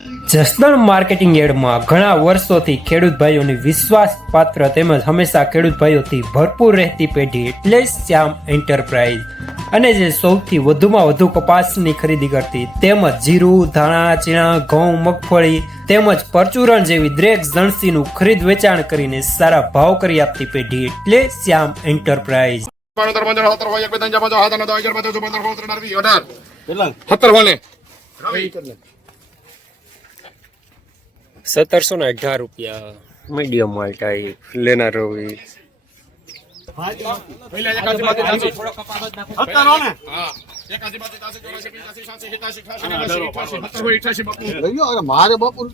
Jasdan marketing યાર્ડમાં ઘણા વર્ષોથી ખેડૂત ભાઈઓની વિશ્વાસપાત્ર તેમજ હંમેશા ખેડૂત ભાઈઓથી ભરપૂર રહેતી પેઢી એટલે શ્યામ એન્ટરપ્રાઇઝ, અને જે સૌથી વધુમાં વધુ કપાસની ખરીદી કરતી તેમજ જીરું, ધાણા, ચીણા, ઘઉં, મગફળી તેમજ પરચુરણ જેવી દરેક જણસીનું ખરીદ વેચાણ કરીને સારા ભાવ કરી આપતી પેઢી એટલે શ્યામ એન્ટરપ્રાઇઝ. 1718 રૂપિયા મીડિયમ માલ ટાઈપ લેનાર રવિ. મારે બપોર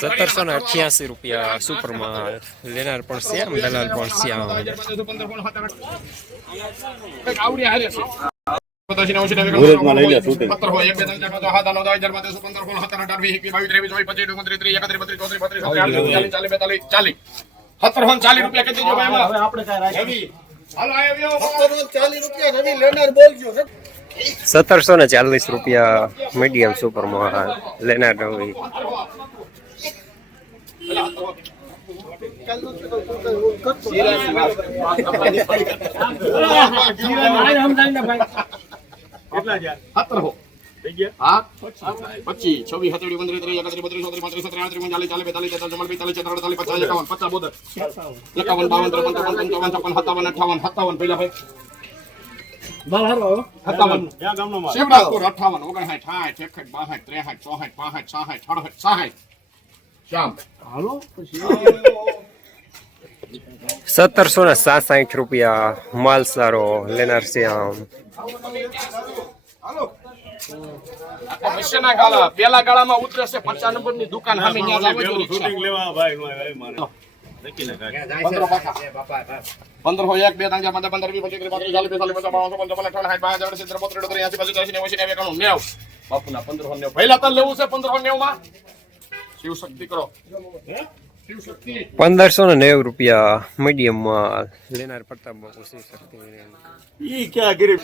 1788 રૂપિયા સુપર માલ લેનાર પણ શ્યામ, દલાલ પણ શ્યામ. ₹1740 મીડિયમ સુપર માલ લેનાર રવિ. ₹1760 માલ સારો લેનાર શ્યામ. પેલા ગાળામાં ઉતરશે 50 નંબરની દુકાન સામે ત્યાં લેવા ભાઈ 15 હોય 1 2 3 4 5 15 20 25 30 40 45 બાપુના 1590 પહેલા તો લેવું છે 1590 માં શિવ શક્તિ કરો. 1590 મીડિયમ માલ લેનાર પ્રતાપ બાપુ શિવ શક્તિ. ઈ ક્યાં ગરીબ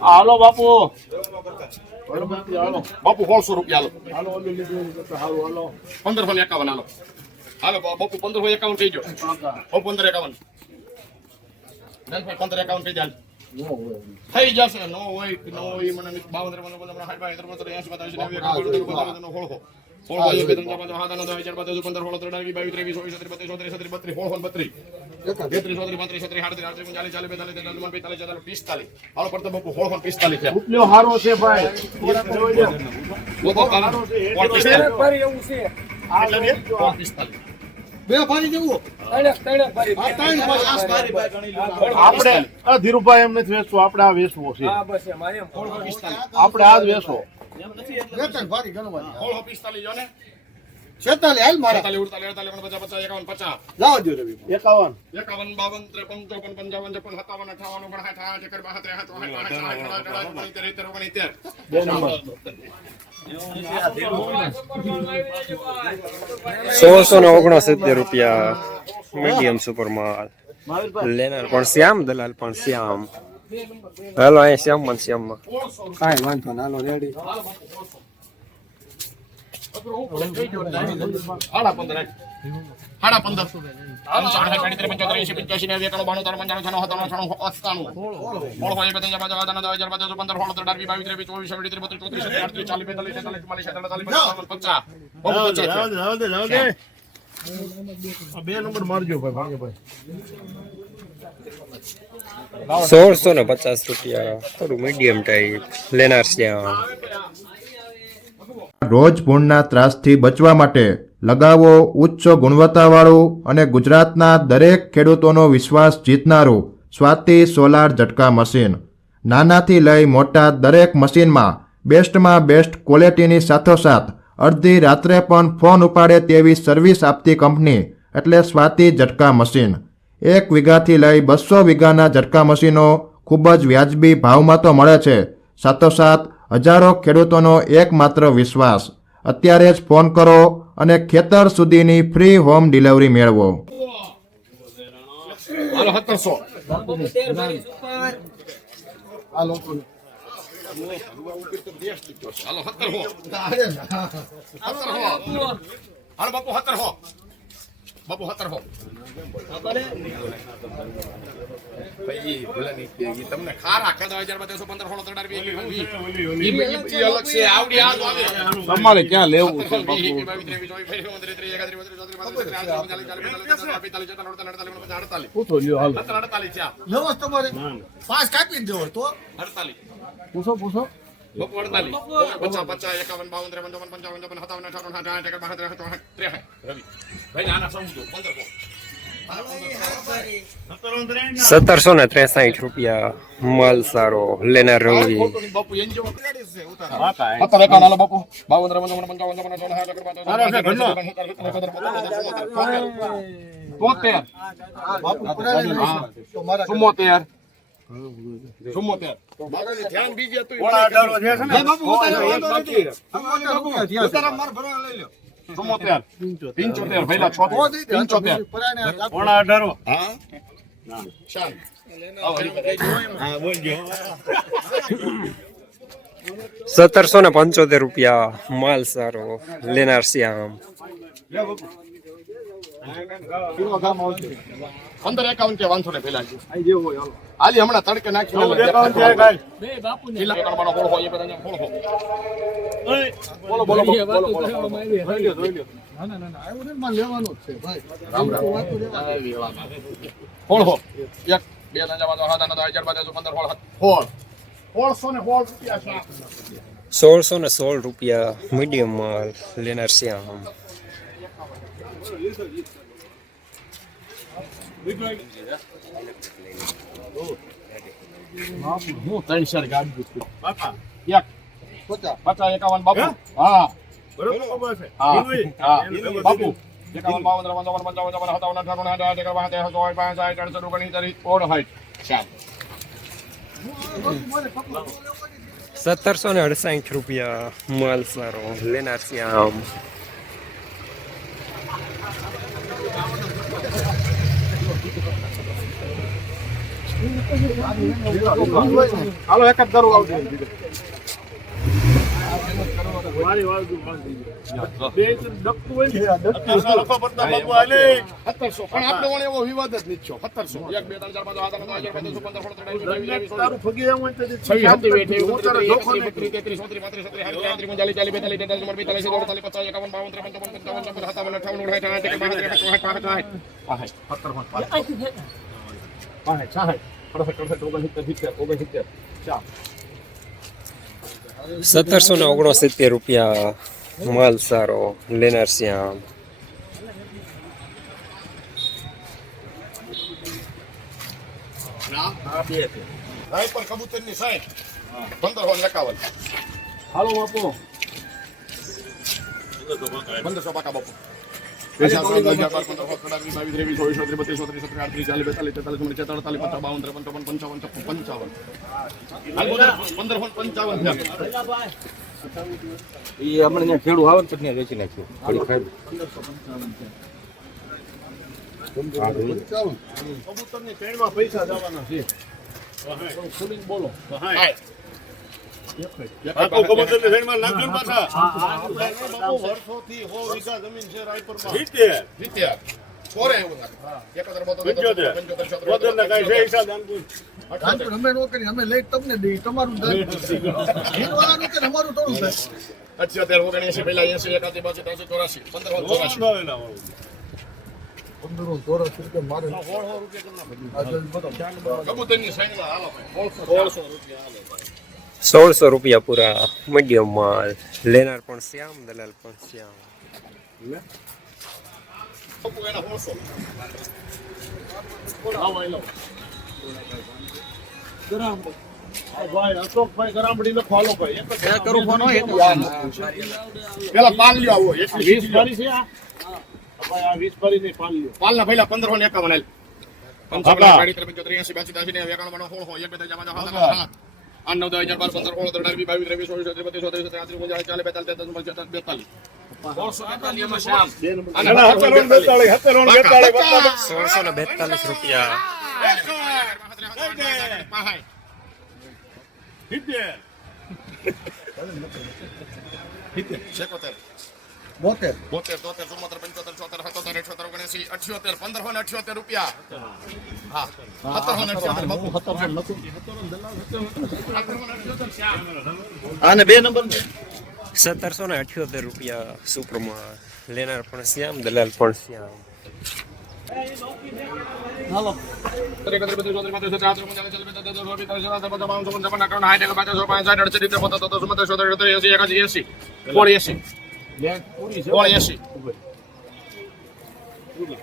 હાલો બાપુ બાપુ 100 રૂપિયા હાલો 1551 હાલો હાલો બાપુ 1551 કહીજો. 1551 1551 કહી જાય થઈ જશે. નો હોય મને 52 ધીરુભાઈ એમ નથી વેચવું, આપણે આ વેચવું છે. આપણે આ જ વેચો. 46 હાલ મારા 46 લાવો જો રવિ 51 52 53 54 55 56 57 58 59 ₹1669 મીડિયમ સુપર માલ લેનાર પણ શ્યામ, દલાલ પણ શ્યામ. હાલો અહીંયા શ્યામ માં શ્યામમાં કાંઈ વાંધો ના. હાલો રેડી. બે નંબર મારજો ભાઈ. ₹1650 થોડું મીડિયમ ટાઈપ લેનાર શ્યામ. રોજ ભૂણના ત્રાસથી બચવા માટે લગાવો ઉચ્ચ ગુણવત્તાવાળું અને ગુજરાતના દરેક ખેડૂતોનો વિશ્વાસ જીતનારું સ્વાતિ સોલાર ઝટકા મશીન. નાનાથી લઈ મોટા દરેક મશીનમાં બેસ્ટમાં બેસ્ટ ક્વોલિટીની સાથોસાથ અડધી રાત્રે પણ ફોન ઉપાડે તેવી સર્વિસ આપતી કંપની એટલે સ્વાતિ ઝટકા મશીન. 1 વીઘાથી લઈ 200 વીઘાના ઝટકા મશીનો ખૂબ જ વ્યાજબી ભાવમાં તો મળે છે, સાથોસાથ હજારો ખેડૂતોનો એકમાત્ર વિશ્વાસ. અત્યારે જ ફોન કરો અને ખેતર સુધીની ફ્રી હોમ ડિલિવરી મેળવો. હાલો 1700 હાલો હાલો 1700 હાલો બાપુ 1700 બાપુ 1700 ભાઈ ભલે નહીં તમને ખારા 10215 અલગ છે આવડી હાલ આવે તમારે ક્યાં લેવું છે બાપુ પૂછો લ્યો હાલ 48 છે લેવો તમારે પાસ કાપી દેવો તો 48 પૂછો પૂછો બાપુ 48 50 50 51 52 53 55 57 58 58 રવિ ભાઈ આના સમજો 1763 રૂપિયા માલ સારો લેનાર રવિ. બાપુ એન જેવો અત્યારે એકાવન હાલો બાપુ 52 ધ્યાન બીજે હતું ચુમ્મોતેર 75 પહેલા 75 હા શાન હા બોલજો 1775 રૂપિયા માલ સારો લેનાર શ્યામ. 1551 કે વાંધો ને પેલા હાલી હમણાં તડકે નાખી બોલો બોલો બોલો એક બે ત્રણ ચાર પાંચ છ સાત આઠ 1616 રૂપિયા મીડિયમ માલ લેનાર શ્યામ. ત્રણ ચાર ગાડી એક 50 51 બાપુ હા બાપુ 51 1768 રૂપિયા માલ સારો લેનાર શ્યામ. હાલો એક જ કરું આવજો એવો વિવાદ જ નથી 1700 1 2 3 4 1769 રૂપિયા માલ સારો લેનાર શ્યામ. કબૂતર ની 60 હાલો બાપુ 1500 પાકા બાપુ હમણાં ખેડૂ આવે તો ત્યાં વેચી નાખ્યું કબૂતર ની ટ્રેનમાં પૈસા જવાના છે બોલો વર્ષોથી 100 વીઘા જમીન છે રાયપુરમાં અમે નો કરી અમે લઈ તમને દઈ તમારું અમારું થોડું થાય 78 પહેલા 80 81 82 83 84 ચોરસ રૂપિયા મારે કબૂતરની સાઈડમાં હાલો 1600 રૂપિયા હાલો 1600 રૂપિયા પૂરા મીડિયમ માલ લેનાર પણ શ્યામ દલાલ પણ શ્યામ. પેલા પાન લ્યો આવો 20 ભરી છે આ 20 ભરી ને પાન લ્યો પાન ના પહેલા 1551 ₹1642 રૂપિયા શેકોતેર 72 બોતેર તોતેર ચુમ્મોતેર પંચોતેર છોતેર સત્તોતેર 78 79 78 1578 રૂપિયા હા 1778 આને 2 નંબર 1778 રૂપિયા સુપ્રમાં લેનાર પણ શ્યામ દલાલ પણ શ્યામ હાલો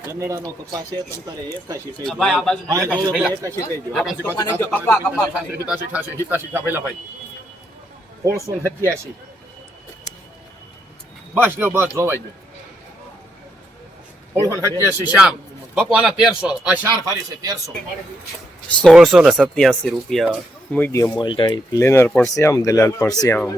કન્નડાનો કપાસ છે તમારે 81 થઈ ભાઈ, આ બાજુ 81 થઈ ગયો 1687 બસ લ્યો બસ જોવાઈ ગયો 1687 શ્યામ બાપુ આના 1300 આ શાર ફારી છે 1300 1687 રૂપિયા મીડિયમ ઓઇલ ટાઈપ લેનાર પણ શ્યામ દલાલ પણ શ્યામ